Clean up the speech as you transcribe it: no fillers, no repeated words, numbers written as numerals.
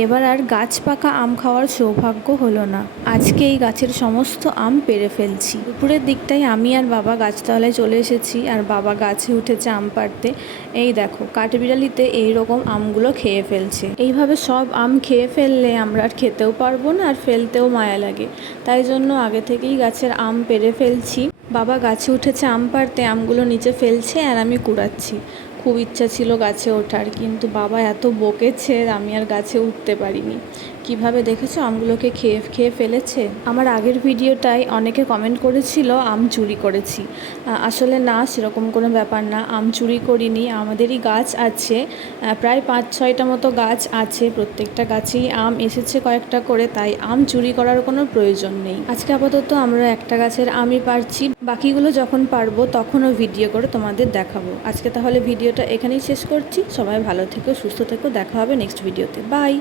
এবার আর গাছ পাকা আম খাওয়ার সৌভাগ্য হলো না। আজকে এই গাছের সমস্ত আম পেড়ে ফেলছি। দুপুরের দিকটাই আমি আর বাবা গাছতলায় চলে এসেছি, আর বাবা গাছে উঠেছে আম পাড়তে। এই দেখো, কাঠবিড়ালিতে এইরকম আমগুলো খেয়ে ফেলছে। এইভাবে সব আম খেয়ে ফেললে আমরা আর খেতেও পারবো না, আর ফেলতেও মায়া লাগে। তাই জন্য আগে থেকেই গাছের আম পেড়ে ফেলছি। বাবা গাছে উঠেছে আম পাড়তে, আমগুলো নিচে ফেলছে আর আমি কুড়াচ্ছি। খুব ইচ্ছা ছিল গাছে ওঠার, কিন্তু বাবা এত বকেছে আমি আর গাছে উঠতে পারিনি। কিভাবে দেখেছো আমগুলোকে খেয়ে খেয়ে ফেলেছে। আমার আগের ভিডিওটায় অনেকে কমেন্ট করেছিল আম চুরি করেছি। আসলে না, সেরকম কোনো ব্যাপার না, আম চুরি করিনি। আমাদেরই গাছ আছে, প্রায় 5-6টা মতো গাছ আছে। প্রত্যেকটা গাছেই আম এসেছে কয়েকটা করে, তাই আম চুরি করার কোনো প্রয়োজন নেই। আজকে আপাতত আমরা একটা গাছের আমই পারছি, বাকিগুলো যখন পারবো তখনও ভিডিও করে তোমাদের দেখাবো। আজকে তাহলে ভিডিওটা এখানেই শেষ করছি। সবাই ভালো থেকো, সুস্থ থেকো, দেখা হবে নেক্সট ভিডিওতে। বাই।